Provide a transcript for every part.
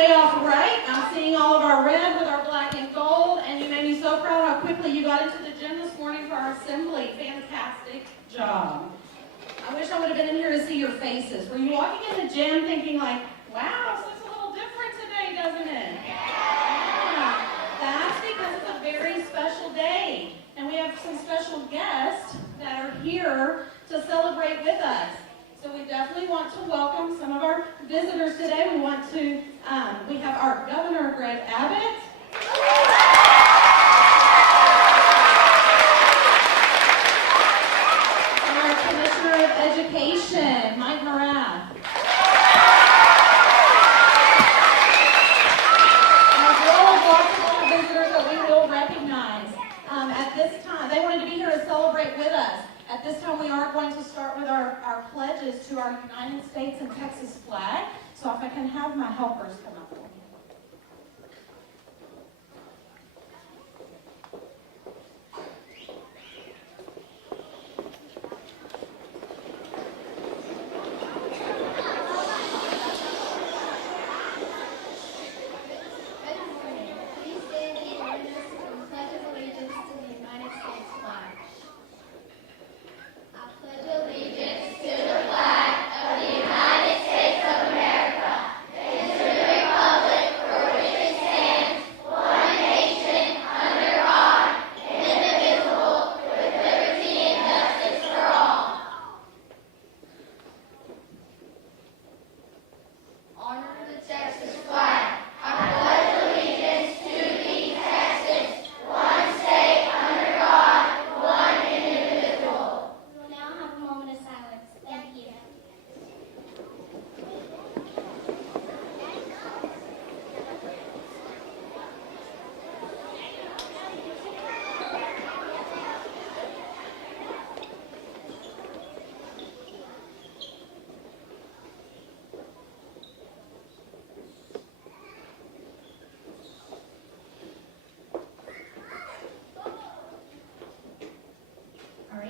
day off right. I'm seeing all of our red with our black and gold, and you made me so proud how quickly you got into the gym this morning for our assembly. Fantastic job. I wish I would have been in here to see your faces. Were you walking in the gym thinking like, wow, this looks a little different today, doesn't it? Yeah. That's because it's a very special day. And we have some special guests that are here to celebrate with us. So we definitely want to welcome some of our visitors today. We want to, we have our Governor, Greg Abbott. And our Commissioner of Education, Mike Morath. And as well as lots of other visitors that we will recognize. At this time, they wanted to be here to celebrate with us. At this time, we are going to start with our pledges to our United States and Texas flag. So if I can have my helpers come up.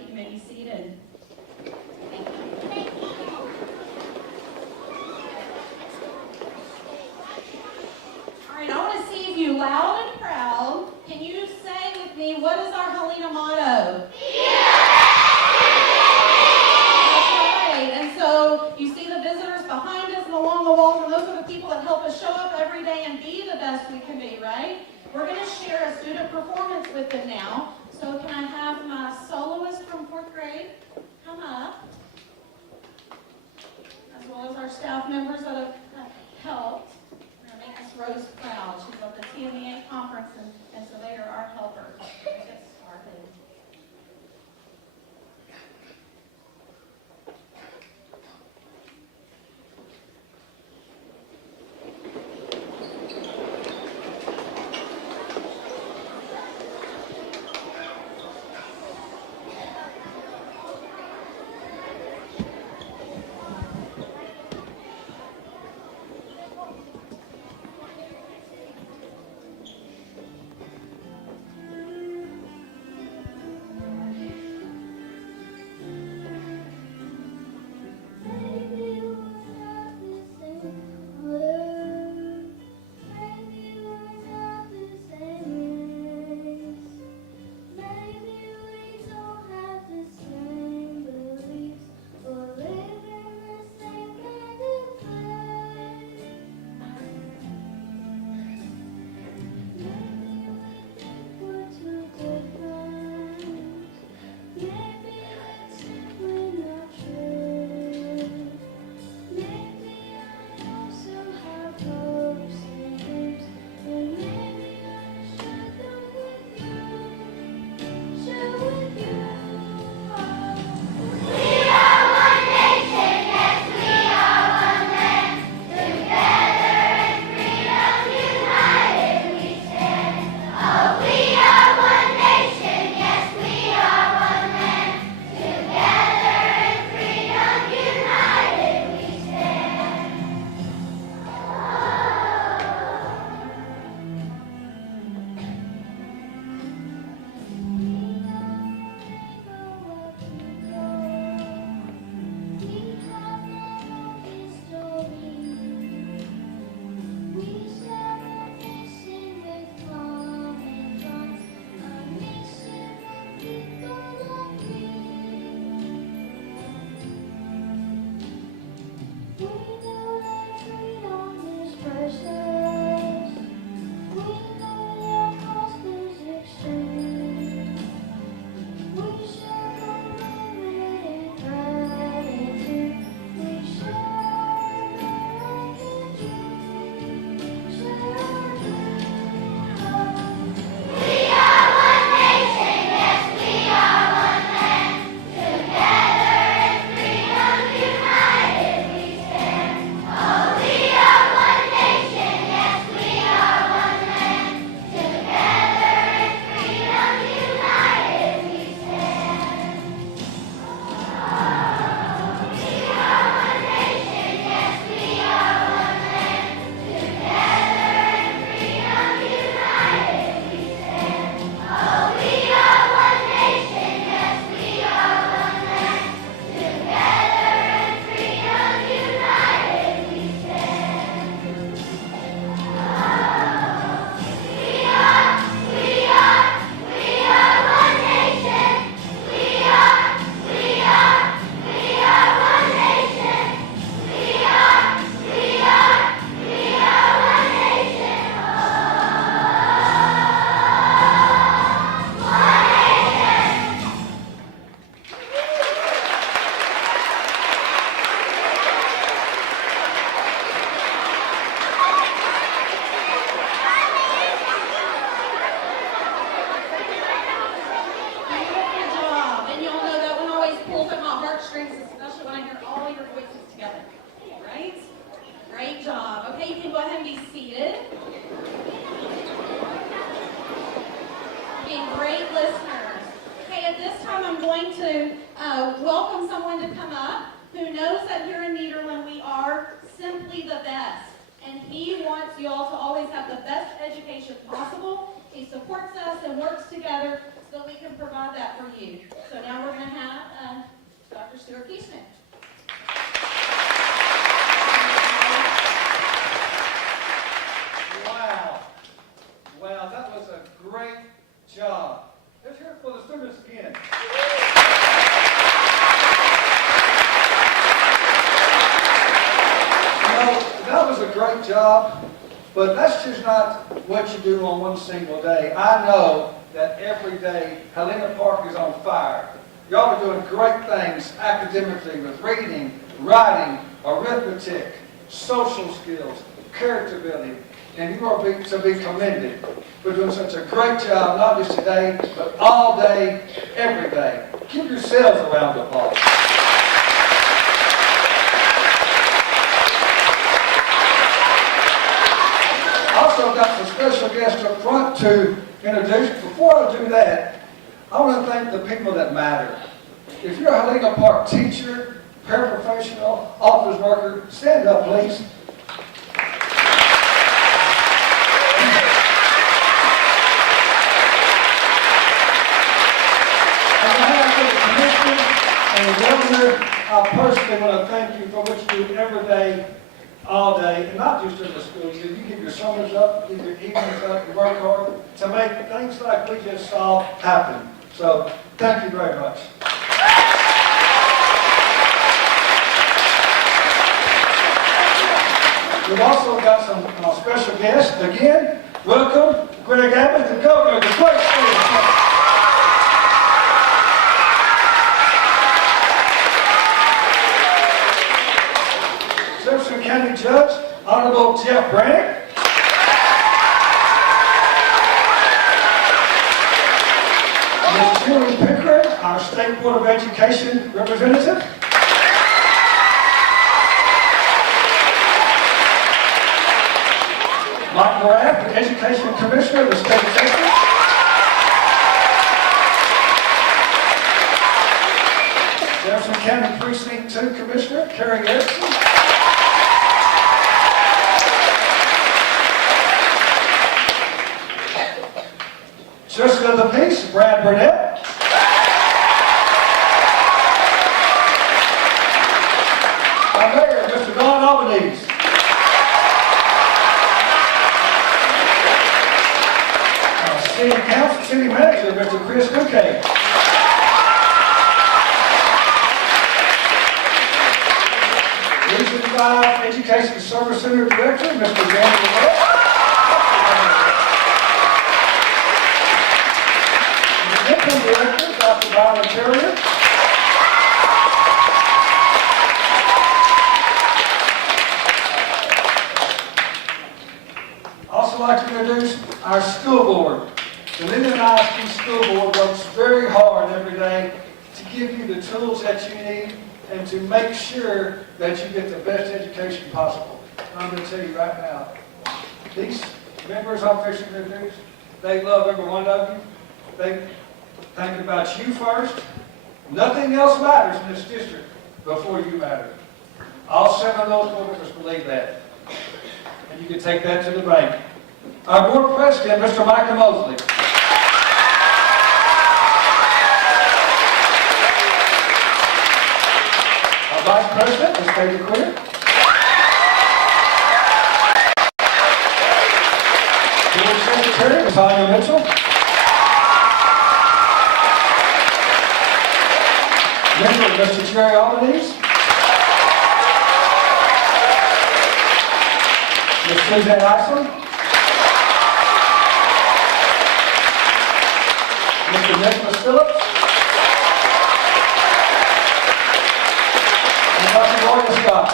You may be seated. Thank you. All right, I want to see if you, loud and proud, can you say with me, what is our Helena motto? That's right. And so you see the visitors behind us and along the walls, and those are the people that help us show up every day and be the best we can be, right? We're going to share a student performance with them now. So can I have my soloist from 4th grade come up, as well as our staff members that have helped. They're going to make Miss Rose proud. She's at the TMEA conference, and so they are our helpers. Let's get started. I'm going to welcome someone to come up who knows that here in Nederland we are simply the best. And he wants you all to always have the best education possible. He supports us and works together so that we can provide that for you. So now we're going to have Dr. Stuart Kieschnick. Wow, that was a great job. Let's hear it for the students again. That was a great job, but that's just not what you do on one single day. I know that every day Helena Park is on fire. Y'all are doing great things academically with reading, writing, arithmetic, social skills, character building, and you are to be commended for doing such a great job, not just today, but all day, every day. Give yourselves a round of applause. Also got some special guests up front to introduce. Before I do that, I want to thank the people that matter. If you're a Helena Park teacher, paraprofessional, office worker, stand up, please. On behalf of the commissioner and the governor, I personally want to thank you for what you do every day, all day, and not just in the school year. You keep your summers up, keep your evenings up, you work hard to make things like we just saw happen. So, thank you very much. We've also got some special guests. Again, welcome Greg Abbott, the governor of the great state of Texas. Jefferson County Judge, Honorable Jeff Brannick. Ms. Julie Pickering, our State Board of Education representative. Mike Morath, the Education Commissioner of the State of Texas. Jefferson County Precinct 2 Commissioner, Carrie Erickson. Justice of the Peace, Brad Burnett. Our Mayor, Mr. Don Albanese. City Council, City Manager, Mr. Chris Milken. Region 5 Education Service Center Director, Mr. Daniel West. Milken Director, Dr. Byron Terrier. Also like to introduce our school board. The Milken ISD School Board works very hard every day to give you the tools that you need and to make sure that you get the best education possible. I'm going to tell you right now, these members I'm fixing to introduce, they love every one of you. They think about you first. Nothing else matters in this district before you matter. All 7 of those board members believe that. And you can take that to the bank. Our board president, Mr. Michael Mosley. Our vice president, Ms. Katie Queer. Board secretary, Ms. Anya Mitchell. Member, Mr. Jerry Albanese. Ms. Suzanne Iceland. Mr. Nicholas Phillips. And Dr. Roy Scott.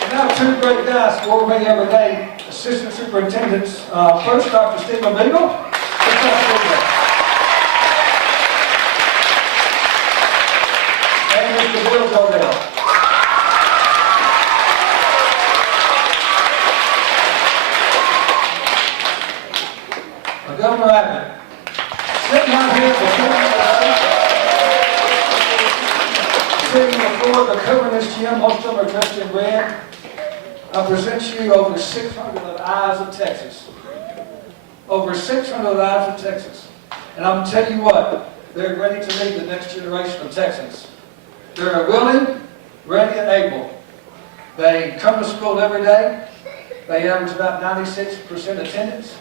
And now 2 great guys for me every day, assistant superintendents. First, Dr. Stephen Beagle. And Mr. Bill Jodell. see them, most of them are dressed in red. I present to you over 600 of the eyes of Texas. Over 600 of the eyes of Texas. And I'm telling you what, they're ready to lead the next generation of Texans. They're willing, ready, and able. They come to school every day. They average about 96% attendance.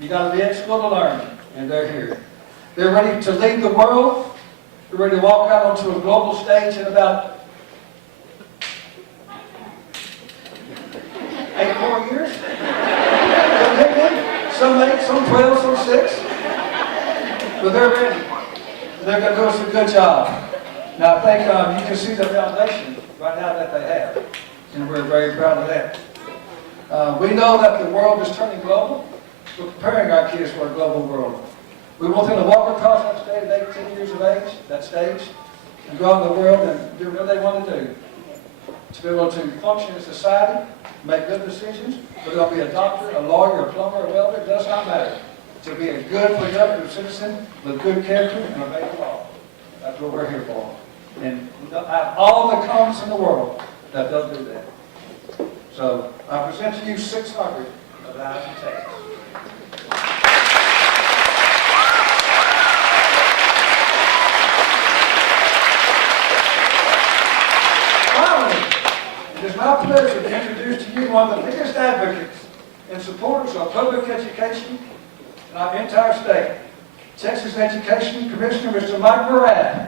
You got to be at school to learn, and they're here. They're ready to lead the world. They're ready to walk out onto a global stage in about 8 more years. Some 8, some 12, some 6. But they're ready. They're going to do us a good job. Now I think you can see the foundation right now that they have. And we're very proud of that. We know that the world is turning global. We're preparing our kids for a global world. We want them to walk across that stage at 18 years of age, that stage, and go out in the world and do what they want to do. To be able to function in society, make good decisions, whether they'll be a doctor, a lawyer, a plumber, a welder, it does not matter. To be a good, productive citizen with good character and obey the law. That's what we're here for. And I have all the confidence in the world that they'll do that. So I present to you 600 of the eyes of Texas. Finally, it is my pleasure to introduce to you one of the biggest advocates and supporters of public education in our entire state, Texas Education Commissioner, Mr. Mike Morath.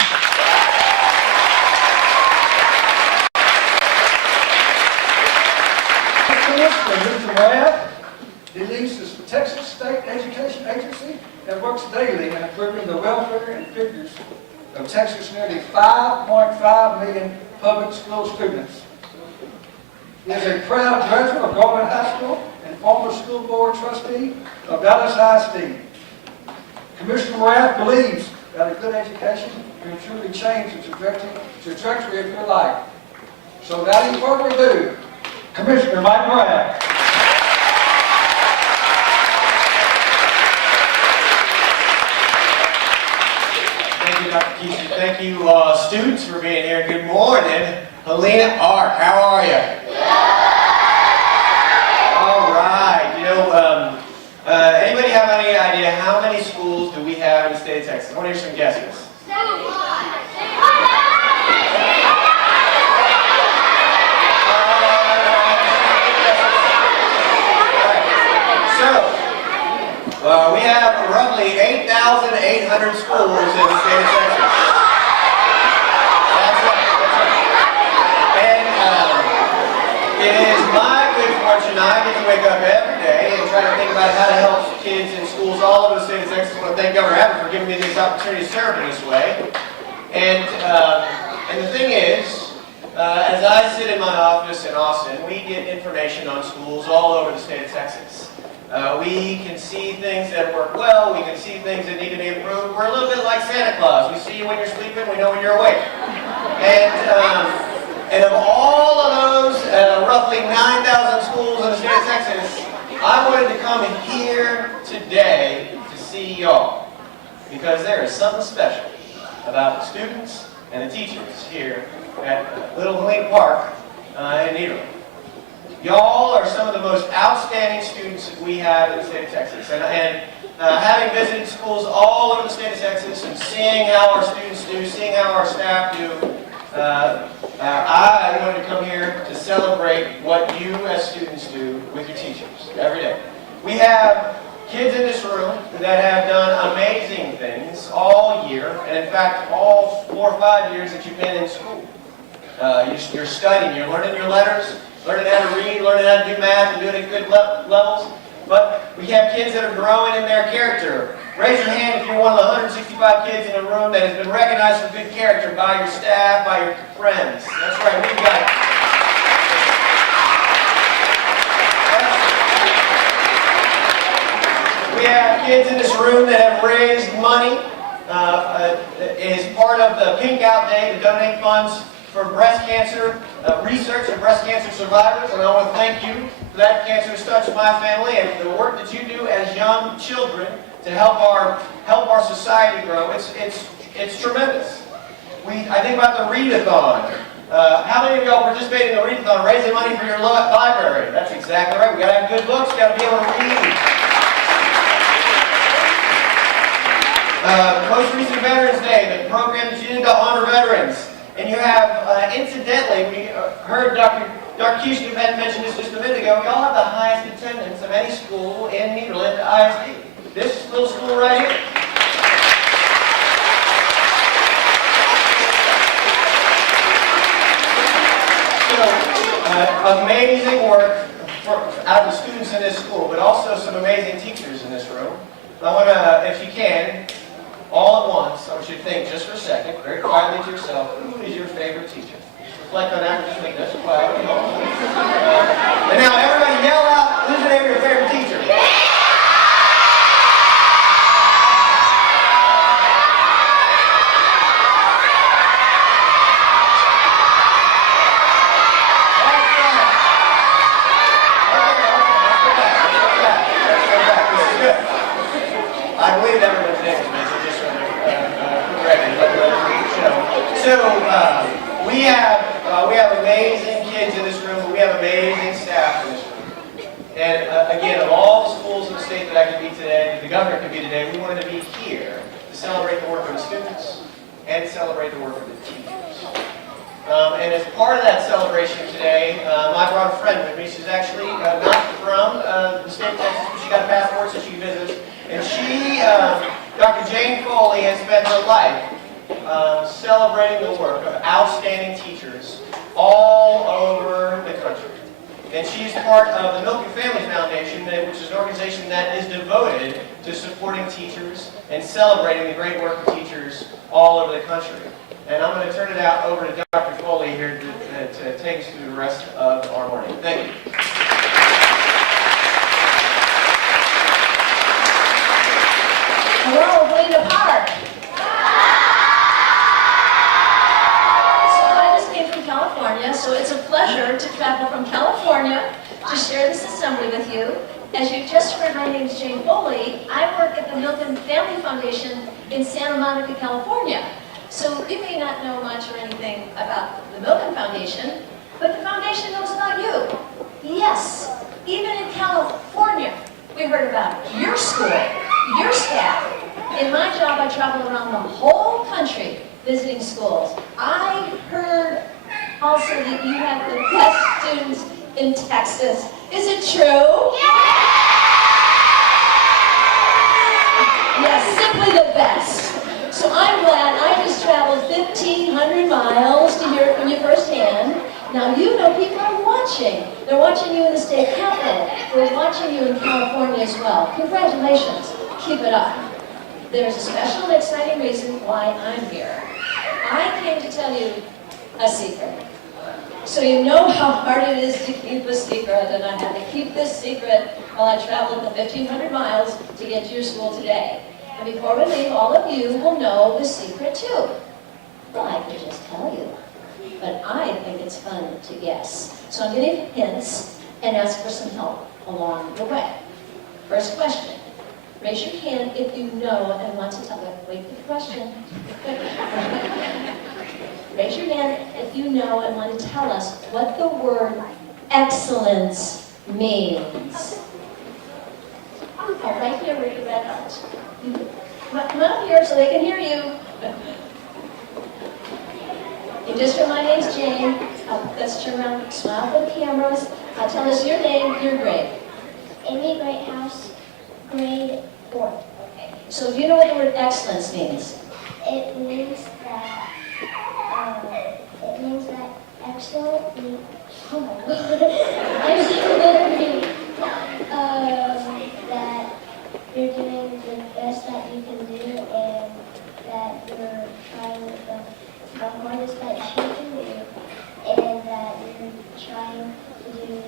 Mr. Morath, he leads the Texas State Education Agency and works daily in improving the welfare and figures of Texas' nearly 5.5 million public school students. He is a proud graduate of Garland High School and former school board trustee of Dallas ISD. Commissioner Morath believes that a good education can truly change the trajectory of your life. So without any further ado, Commissioner Mike Morath. Thank you, Dr. Kieschnick. Thank you, students, for being here. Good morning. Helena Park, how are you? All right. You know, anybody have any idea how many schools do we have in the state of Texas? I want to hear some guesses. We have roughly 8,800 schools in the state of Texas. That's right. And it is my good fortune I get to wake up every day and try to think about how to help kids in schools all over the state of Texas. I want to thank Governor Abbott for giving me this opportunity to serve in this way. And the thing is, as I sit in my office in Austin, we get information on schools all over the state of Texas. We can see things that work well, we can see things that need to be improved. We're a little bit like Santa Claus. We see you when you're sleeping, we know when you're awake. And of all of those roughly 9,000 schools in the state of Texas, I wanted to come here today to see y'all. Because there is something special about the students and the teachers here at Little Helena Park in Nederland. Y'all are some of the most outstanding students that we have in the state of Texas. And having visited schools all over the state of Texas and seeing how our students do, seeing how our staff do, I wanted to come here to celebrate what you as students do with your teachers every day. We have kids in this room that have done amazing things all year, and in fact all 4 or 5 years that you've been in school. You're studying, you're learning your letters, learning how to read, learning how to do math, and doing it at good levels. But we have kids that are growing in their character. Raise your hand if you're one of the 165 kids in the room that has been recognized for good character by your staff, by your friends. That's right, we've got it. We have kids in this room that have raised money. It is part of the Pink Out Day to donate funds for breast cancer research and breast cancer survivors, and I want to thank you for that. Cancer has touched my family, and the work that you do as young children to help our society grow. It's tremendous. I think about the readathon How many of y'all participated in the readathon raising money for your library? That's exactly right. We got to have good books. We got to be able to read. Most recent Veterans Day, the program that you did to honor veterans. And you have, incidentally, we heard Dr. Kieschnick mentioned this just a minute ago, we all have the highest attendance of any school in Nederland ISD. This little school right here. So, amazing work out of the students in this school, but also some amazing teachers in this room. I want to, if you can, all at once, I want you to think just for a second, very quietly to yourself, who is your favorite teacher? Reflect on that, just think this quietly. And now everybody yell out, who's the name of your favorite teacher? I believe everyone's name is so just sort of correct it. So we have amazing kids in this room, but we have amazing staff in this room. And again, of all the schools in the state that I could be today, that the governor could be today, we wanted to be here to celebrate the work of the students and celebrate the work of the teachers. And as part of that celebration today, I brought a friend with me. She's actually not from the state of Texas, but she got a passport so she can visit us. And she, Dr. Jane Foley, has spent her life celebrating the work of outstanding teachers all over the country. And she's part of the Milken Family Foundation, which is an organization that is devoted to supporting teachers and celebrating the great work of teachers all over the country. And I'm going to turn it over to Dr. Foley here to take us through the rest of our morning. Thank you. Hello, Helena Park. So I just came from California, so it's a pleasure to travel from California to share this assembly with you. As you just heard, my name is Jane Foley. I work at the Milken Family Foundation in Santa Monica, California. So you may not know much or anything about the Milken Foundation, but the foundation knows about you. Yes, even in California, we heard about your school, your staff. In my job, I travel around the whole country visiting schools. I heard also that you have the best students in Texas. Is it true? Yes, simply the best. So I'm glad I just traveled 1,500 miles to hear it from you firsthand. Now you know people are watching. They're watching you in the state capitol. They're watching you in California as well. Congratulations. Keep it up. There's a special and exciting reason why I'm here. I came to tell you a secret. So you know how hard it is to keep a secret, and I had to keep this secret while I traveled the 1,500 miles to get to your school today. And before we leave, all of you will know the secret too. Well, I could just tell you, but I think it's fun to guess. So I'm going to give hints and ask for some help along the way. First question. Raise your hand if you know and want to tell me. Wait for the question. Raise your hand if you know and want to tell us what the word excellence means. Oh, right here where you read out. Come up here so they can hear you. You just heard my name's Jane. Let's turn around, smile for the cameras. Tell us your name, your grade. Amy Greathouse, grade 4. Okay. So do you know what the word excellence means? It means that excellent means, oh my God. That you're doing the best that you can do, and that you're trying the hardest that you can do, and that you're trying to do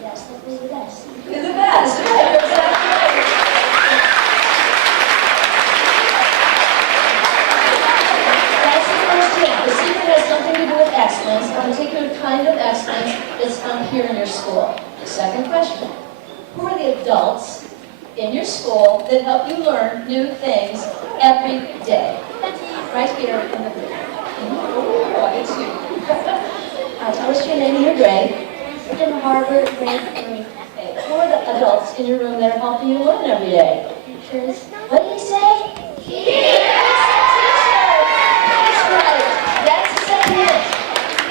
that's simply the best. You're the best, right? You're exactly right. That's the first hint. The secret has something to do with excellence, a particular kind of excellence that's found here in your school. Second question. Who are the adults in your school that help you learn new things every day. Right here in the room. Oh, it's you. Tell us your name and your grade. In Harvard, grade 3. Okay. Who are the adults in your room that are helping you learn every day? Teachers. What do you say? Teachers! That's right. That's the second hint.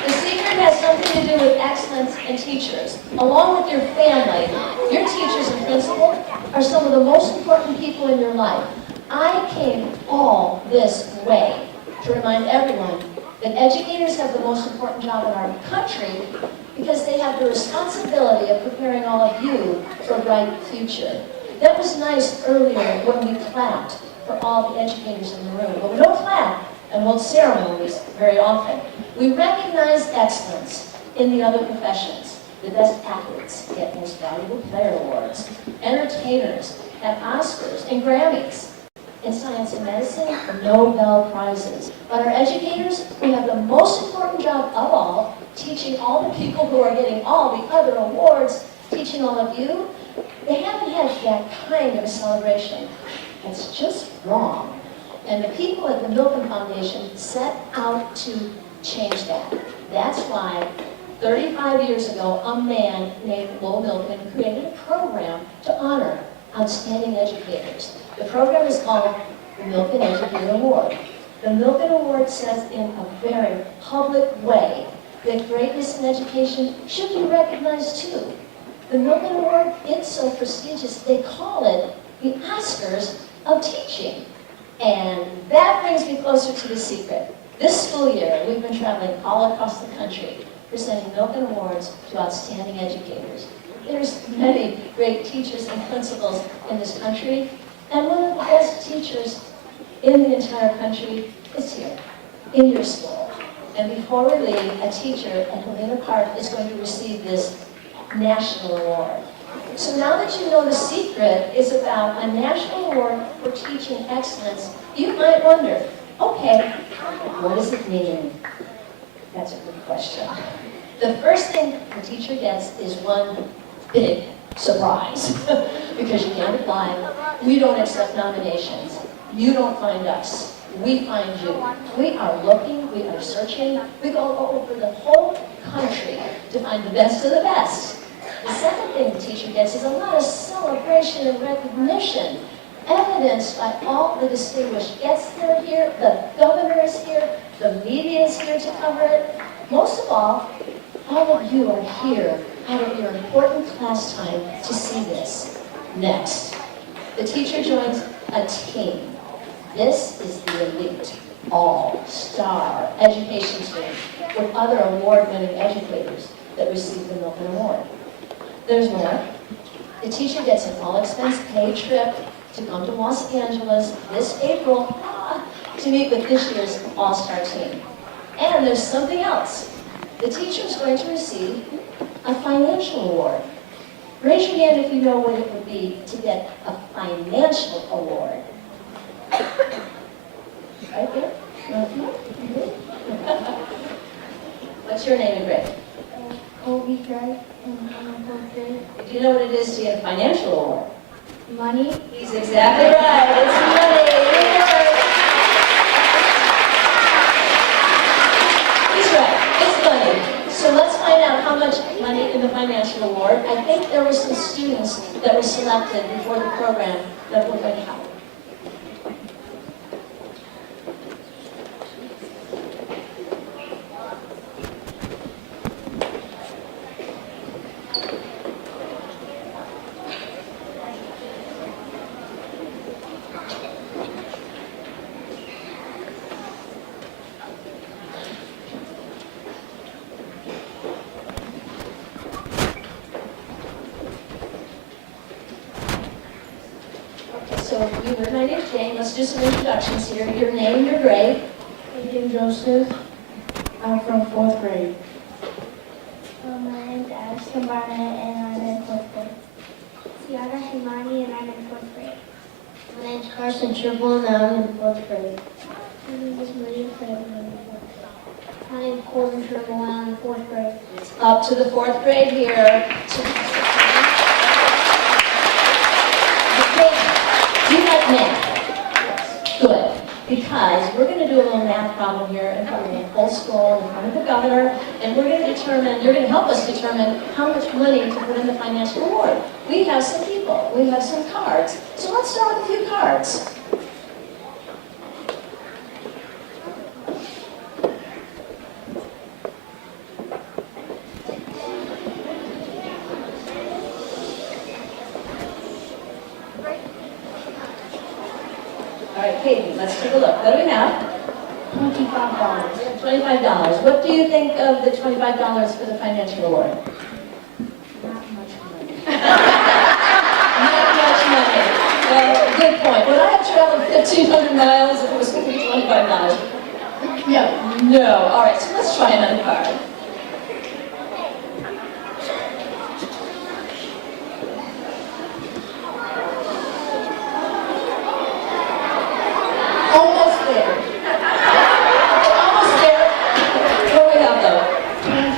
The secret has something to do with excellence in teachers. Along with your family, your teachers and principals are some of the most important people in your life. I came all this way to remind everyone that educators have the most important job in our country because they have the responsibility of preparing all of you for a bright future. That was nice earlier when we clapped for all the educators in the room, but we don't clap and hold ceremonies very often. We recognize excellence in the other professions. The best athletes get most valuable player awards. Entertainers have Oscars and Grammys. In science and medicine, Nobel Prizes. But our educators, we have the most important job of all, teaching all the people who are getting all the other awards, teaching all of you. They haven't had that kind of a celebration. It's just wrong. And the people at the Milken Foundation set out to change that. That's why 35 years ago, a man named Lowell Milken created a program to honor outstanding educators. The program is called the Milken Educator Award. The Milken Award says in a very public way that greatness in education should be recognized too. The Milken Award, it's so prestigious, they call it the Oscars of teaching. And that brings me closer to the secret. This school year, we've been traveling all across the country, presenting Milken Awards to outstanding educators. There's many great teachers and principals in this country, and one of the best teachers in the entire country is here, in your school. And before we leave, a teacher at Helena Park is going to receive this national award. So now that you know the secret is about a national award for teaching excellence, you might wonder, okay, what does it mean? That's a good question. The first thing the teacher gets is one big surprise, because you can't apply. We don't accept nominations. You don't find us. We find you. We are looking, we are searching. We go over the whole country to find the best of the best. The second thing the teacher gets is a lot of celebration and recognition, evidenced by all the distinguished guests that are here, the governor is here, the media is here to cover it. Most of all of you are here out of your important class time to see this. Next, the teacher joins a team. This is the elite, all-star education team with other award-winning educators that receive the Milken Award. There's more. The teacher gets an all-expense-paid trip to come to Los Angeles this April to meet with this year's all-star team. And there's something else. The teacher is going to receive a financial award. Raise your hand if you know what it would be to get a financial award. Right there? What's your name and grade? Kobe Drive in 4th grade. Do you know what it is to get a financial award? Money. He's exactly right. It's money. He's right. It's money. So let's find out how much money in the financial award. I think there were some students that were selected before the program that were going to help. So you heard my name's Jane. Let's do some introductions here. Your name, your grade. Adrian Joseph. I'm from 4th grade. My name's Ashton Barnett and I'm in 4th grade. Ciara Himani and I'm in 4th grade. My name's Carson Triple and I'm in 4th grade. My name is Maria Craven and I'm in 4th grade. My name is Corbin Triple and I'm in 4th grade. Up to the 4th grade here. The because we're going to do a little math problem here in front of the whole school, in front of the governor, and we're going to determine, you're going to help us determine how much money to put in the financial award. We have some people, we have some cards, so let's start with a few cards. All right, Katie, let's take a look. What do we have? $25. $25. What do you think of the $25 for the financial award? Not much money. Not much money. Well, good point. Would I have traveled 1,500 miles if it was going to be $25? No. No. All right, so let's try another card. Almost there. We're almost there. What do we have, though?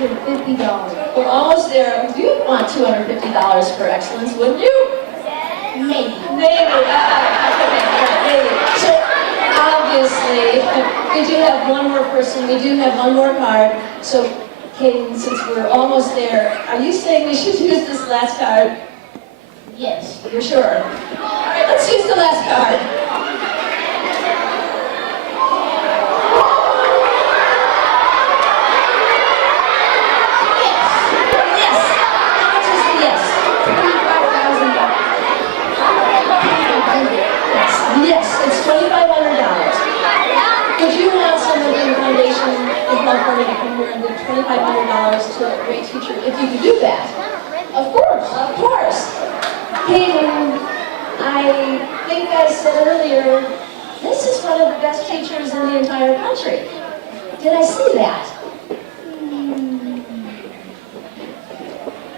$250. We're almost there. You'd want $250 for excellence, wouldn't you? Maybe. Maybe. Okay, all right, maybe. So, obviously, we do have one more person. We do have one more card. So, Katie, since we're almost there, are you saying we should use this last card? Yes. You're sure? All right, let's use the last card. Yes. How much is the yes? Yes, it's $2,500. Would you want someone in the foundation in California to come here and give $2,500 to a great teacher if you could do that? Of course, of course. Hayden, I think I said earlier, this is one of the best teachers in the entire country. Did I say that?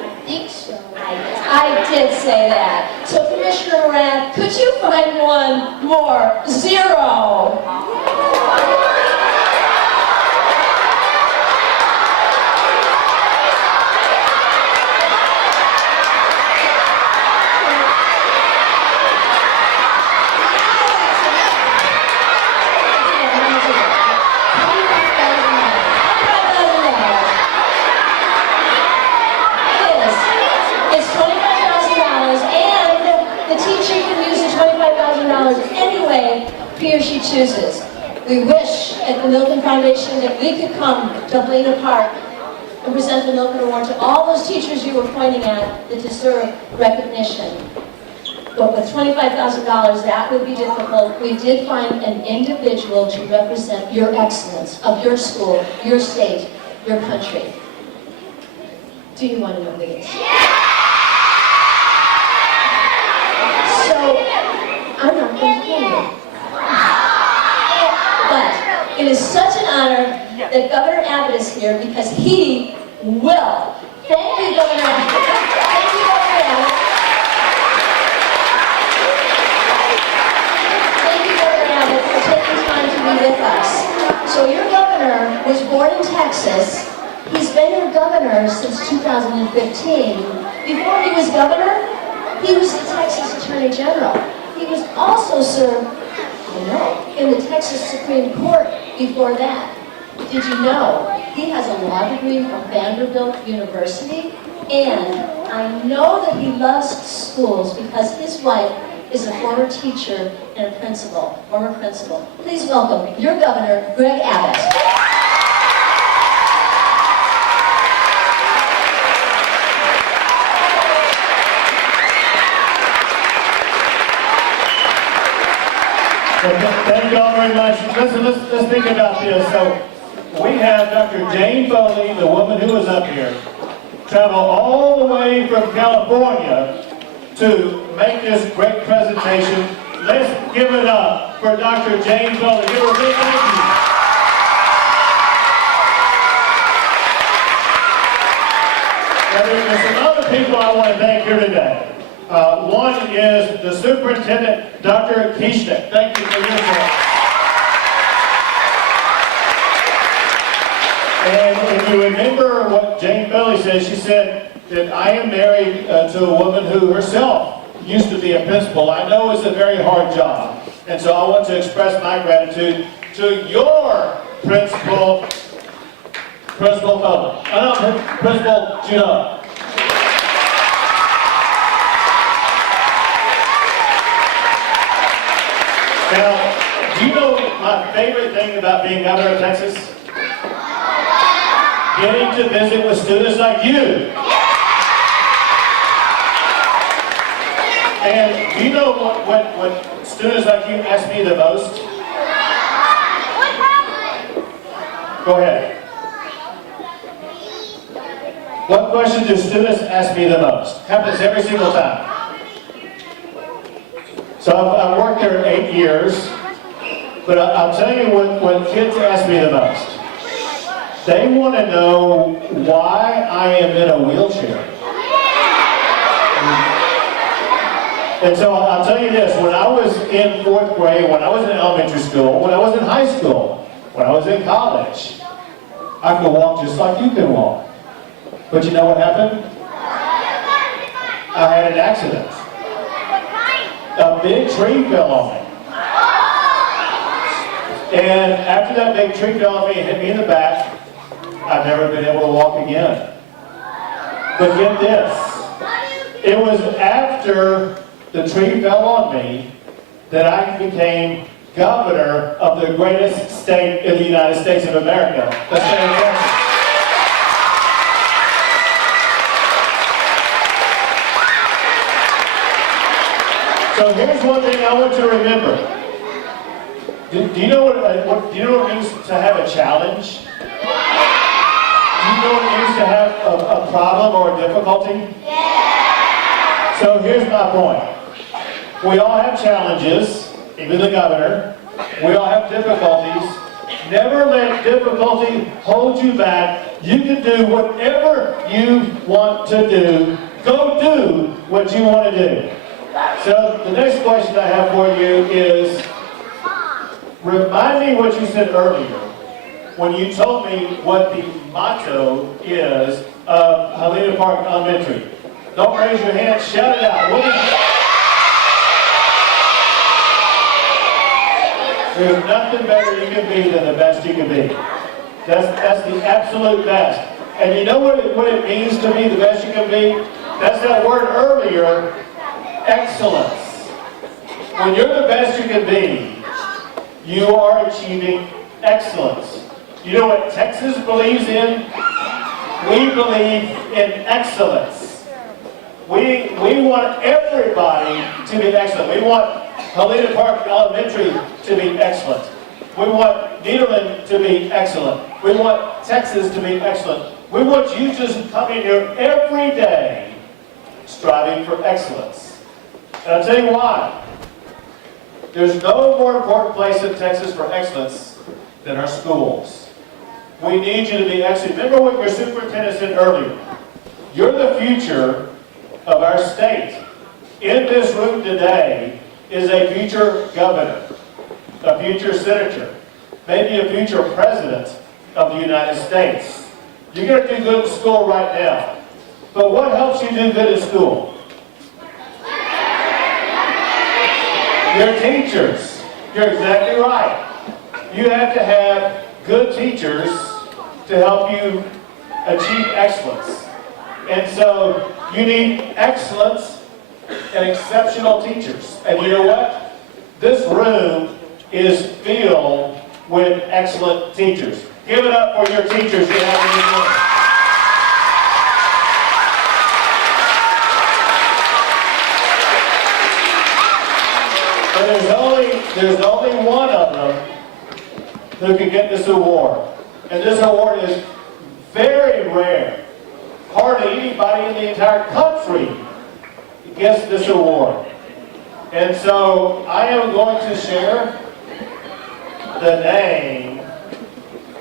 I think so. I did say that. So Commissioner Morath, could you find one more zero? It's $25,000, and the teacher can use the $25,000 any way he or she chooses. We wish at the Milken Foundation that we could come to Helena Park and present the Milken Award to all those teachers you were pointing at that deserve recognition. But with $25,000, that would be difficult. We did find an individual to represent your excellence of your school, your state, your country. Do you want to know who it is? So, I'm not going to tell you. But it is such an honor that Governor Abbott is here because he will. Thank you, Governor Abbott. Thank you, Governor Abbott. Thank you, Governor Abbott, for taking time to be with us. So your governor was born in Texas. He's been your governor since 2015. Before he was governor, he was the Texas Attorney General. He was also served, in the Texas Supreme Court before that. Did you know he has a law degree from Vanderbilt University? And I know that he loves schools because his wife is a former teacher and a former principal. Please welcome your governor, Greg Abbott. Thank you all very much. Listen, let's think about this. So we have Dr. Jane Foley, the woman who is up here, travel all the way from California to make this great presentation. Let's give it up for Dr. Jane Foley. Give her a big thank you. Now, there's some other people I want to thank here today. One is the Superintendent, Dr. Kieschnick. Thank you for your support. And if you remember what Jane Foley said, she said that I am married to a woman who herself used to be a principal. I know it's a very hard job. And so I want to express my gratitude to your principal, Principal Juno. Now, do you know my favorite thing about being governor of Texas? Getting to visit with students like you. And do you know what students like you ask me the most? Go ahead. What question do students ask me the most? Happens every single time. So I've worked there 8 years, but I'll tell you what kids ask me the most. They want to know why I am in a wheelchair. And so I'll tell you this, when I was in 4th grade, when I was in elementary school, when I was in high school, when I was in college, I could walk just like you can walk. But you know what happened? I had an accident. A big tree fell on me. And after that big tree fell on me and hit me in the back, I've never been able to walk again. But get this, it was after the tree fell on me that I became governor of the greatest state in the United States of America, the state of Texas. So here's one thing I want you to remember. Do you know what it means to have a challenge? Do you know what it means to have a problem or a difficulty? Yeah. So here's my point. We all have challenges, even the governor. We all have difficulties. Never let difficulty hold you back. You can do whatever you want to do. Go do what you want to do. So the next question I have for you is, remind me what you said earlier when you told me what the motto is of Helena Park Elementary. Don't raise your hand, shout it out. What is it? There's nothing better you can be than the best you can be. That's the absolute best. And you know what it means to be the best you can be? That's that word earlier, excellence. When you're the best you can be, you are achieving excellence. You know what Texas believes in? We believe in excellence. We want everybody to be excellent. We want Helena Park Elementary to be excellent. We want Nederland to be excellent. We want Texas to be excellent. We want you to come in here every day striving for excellence. And I'll tell you why. There's no more important place in Texas for excellence than our schools. We need you to be excellent. Remember what your superintendent said earlier. You're the future of our state. In this room today is a future governor, a future senator, maybe a future president of the United States. You're going to do good in school right now. But what helps you do good in school? Your teachers. You're exactly right. You have to have good teachers to help you achieve excellence. And so you need excellence and exceptional teachers. And you know what? This room is filled with excellent teachers. Give it up for your teachers you have in this room. But there's only one of them who can get this award. And this award is very rare. Hardly anybody in the entire country gets this award. And so I am going to share the name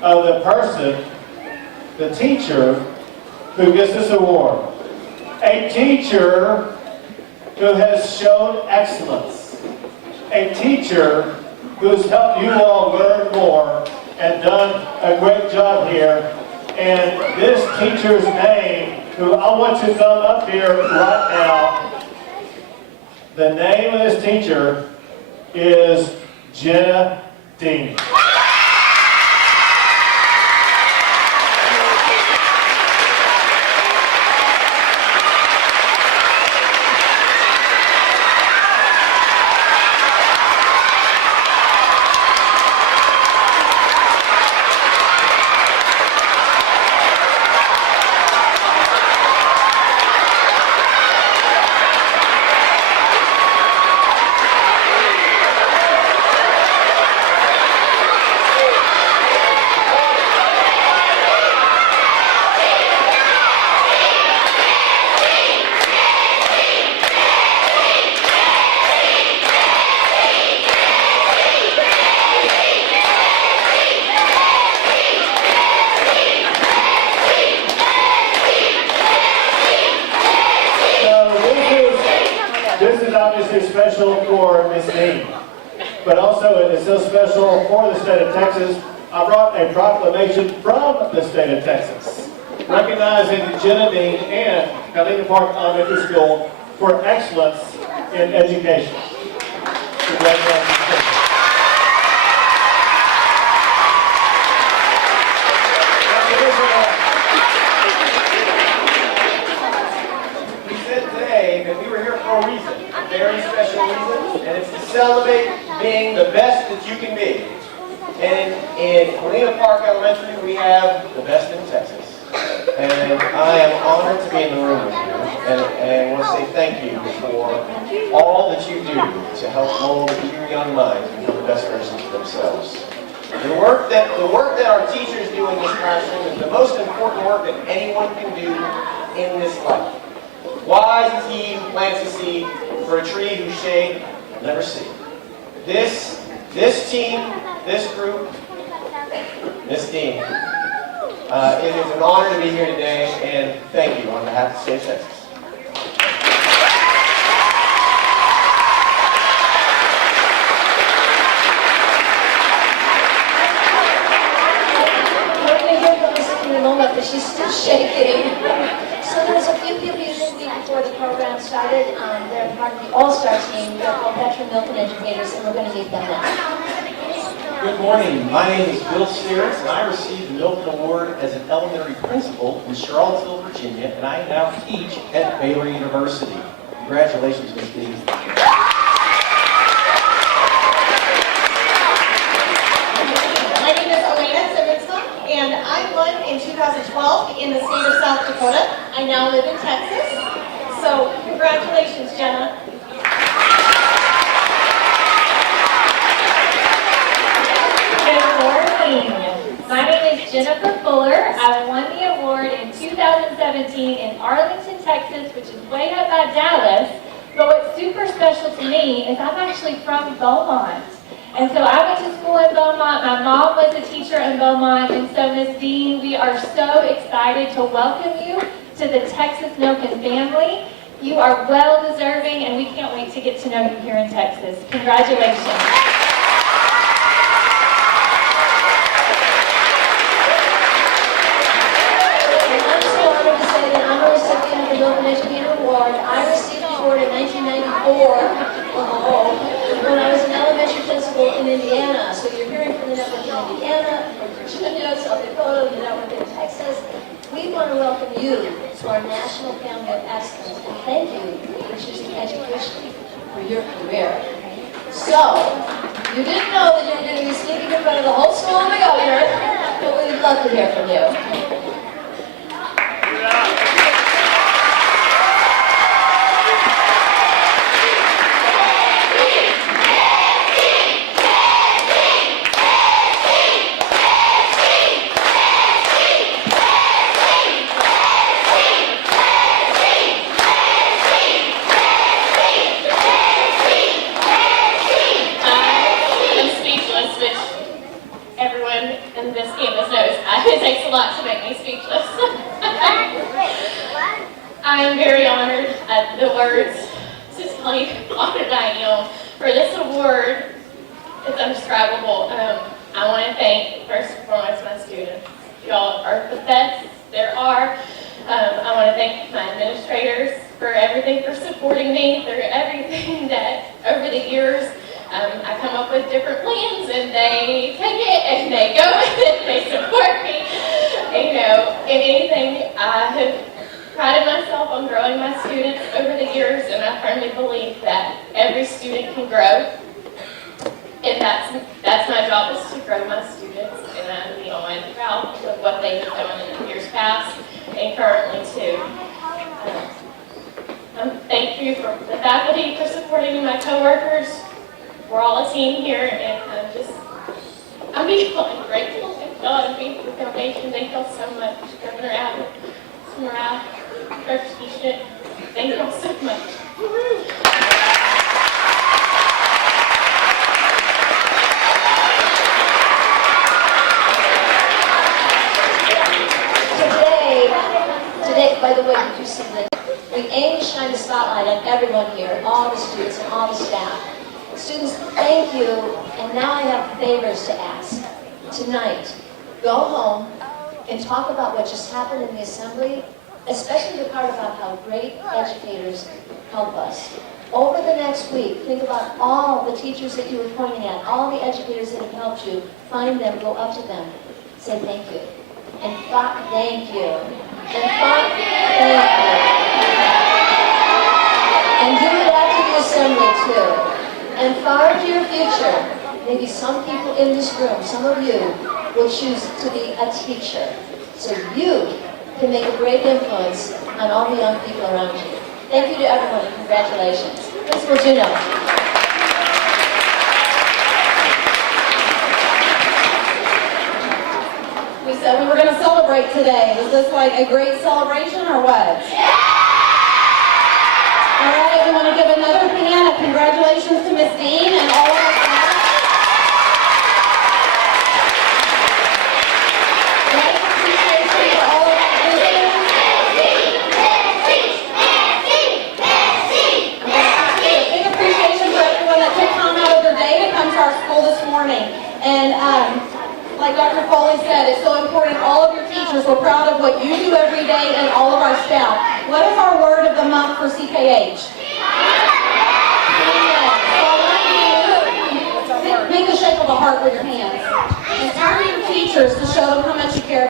of the person, the teacher, who gets this award. A teacher who has shown excellence. A teacher who's helped you all learn more and done a great job here. And this teacher's name, who I want to come up here right now, the name of this teacher is Jenna Dean. Special for Miss Dean, but also it is so special for the state of Texas. I brought a proclamation from the state of Texas, recognizing Jenna Dean and Helena Park Elementary School for excellence in education. Congratulations. We said today that we were here for a reason. Very special reason, and it's to celebrate being the best that you can be. And in Helena Park Elementary, we have the best in Texas. And I am honored to be in the room with you, and I want to say thank you for all that you do to help mold your young minds become the best versions of themselves. The work that our teachers do in this classroom is the most important work that anyone can do in this life. Wise is he who plants a seed for a tree whose shade will never see. This team, this group, Miss Dean, it is an honor to be here today, and thank you on behalf of the state of Texas. We're going to hear from Miss Dean in a moment, but she's still shaking. So there's a few people you didn't meet before the program started. They're part of the all-star team. They're called Milken Educators, and we're going to meet them now. Good morning. My name is Bill Stuart, and I received the Milken Award as an elementary principal in Charlottesville, Virginia, and I now teach at Baylor University. Congratulations, Ms. Dean. My name is Helena, and I won in 2012 in the state of South Dakota. I now live in Texas. So congratulations, Jenna. Good morning. My name is Jennifer Fuller. I won the award in 2017 in Arlington, Texas, which is way up by Dallas. But what's super special to me is I'm actually from Beaumont. And so I went to school in Beaumont. My mom was a teacher in Beaumont. And so, Ms. Dean, we are so excited to welcome you to the Texas Milken family. You are well deserving, and we can't wait to get to know you here in Texas. Congratulations. Milken Educator Award. I received the award in 1994 when I was an elementary principal in Indiana. So you're hearing from the network in Indiana, from Virginia, South Dakota, the network in Texas. We want to welcome you to our National Family of Excellence, and thank you for choosing education for your career. So, you didn't know that you were going to be speaking in front of the whole school of the governor, but we'd love to hear from you. I am very honored at the words to tell you how honored I am for this award. It's indescribable. I want to thank, first and foremost, my students. Y'all are the best there are. I want to thank my administrators for everything, for supporting me, for everything that over the years I come up with. with different plans, and they take it, and they go with it, they support me. You know, in anything, I have prided myself on growing my students over the years, and I firmly believe that every student can grow. And that's my job, is to grow my students, and I'm beyond proud of what they have done in years past and currently too. Thank you for the faculty for supporting me, my coworkers. We're all a team here, and I'm beyond grateful to God and be for the foundation. Thank y'all so much, Governor Abbott, Morath, Coach Kieschnick. Thank y'all so much. Today, by the way, did you see this? We aim to shine the spotlight on everyone here, all the students and all the staff. Students, thank you, and now I have favors to ask. Tonight, go home and talk about what just happened in the assembly, especially the part about how great educators help us. Over the next week, think about all the teachers that you were pointing at, all the educators that have helped you. Find them, go up to them, say thank you. And thank you. And thank you. And do it after the assembly too. And far into your future, maybe some people in this room, some of you, will choose to be a teacher. So you can make a great influence on all the young people around you. Thank you to everyone, and congratulations. Principal Juno. We said we were going to celebrate today. Was this like a great celebration or what? All right, we want to give another hand of congratulations to Miss Dean and all of our staff. Great appreciation for all of our visitors. Big appreciation for everyone that took time out of their day to come to our school this morning. And like Dr. Foley said, it's so important. All of your teachers, we're proud of what you do every day, and all of our staff. What is our word of the month for CKH? Make a shake of the heart with your hands. Inspire your teachers to show them how much you care.